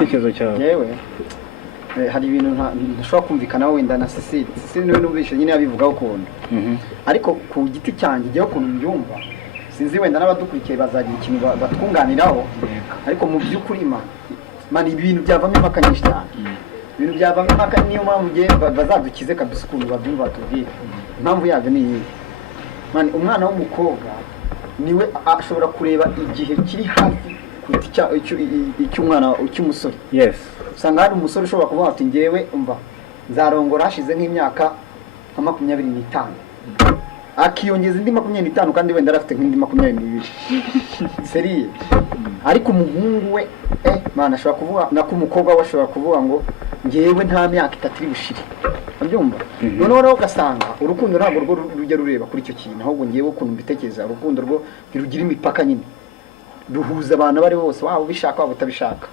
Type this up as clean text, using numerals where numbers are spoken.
igitekerezo cyawe yewe hari ibintu ntashobora kumvikana wenda na Cecile niwe numvise nyine yabivugaho ukuntu ariko ku giti cyanjye igihe ukuntu mbyumva sinzi wenda n'abadukurikiye bazagira ikintu batwunganiraho ariko mu by'ukuri man ibintu byavamo impaka nyinshi cyane ibintu byavamo impaka niyo mpamvu bazadukize kabisa ukuntu babyumva batubwire impamvu yabyo ni iyi man umwana w'umukobwa niwe ashobora kureba igihe kiri hafi icy'umusore yes usanga hari umusore ushobora kuvuga ati ngewe umva nzarongora hashize nk'imyaka nka 25 akiyongeza indi 25 kandi wenda arafite nk'indi 22 seriye ariko umuhungu we mana ashobora kuvuga nako umukobwa we ashobora kuvuga ngo ngewe nta myaka 3 iri bushire abyumva noneho rero ugasanga urukundo ntabwo rwo rujya rureba kuri icyo kintu ahubwo ngewe ukuntu mbitekereza urukundo rwo rugira imipaka nyine duhuza abantu bari bose waba ubishaka waba utabishaka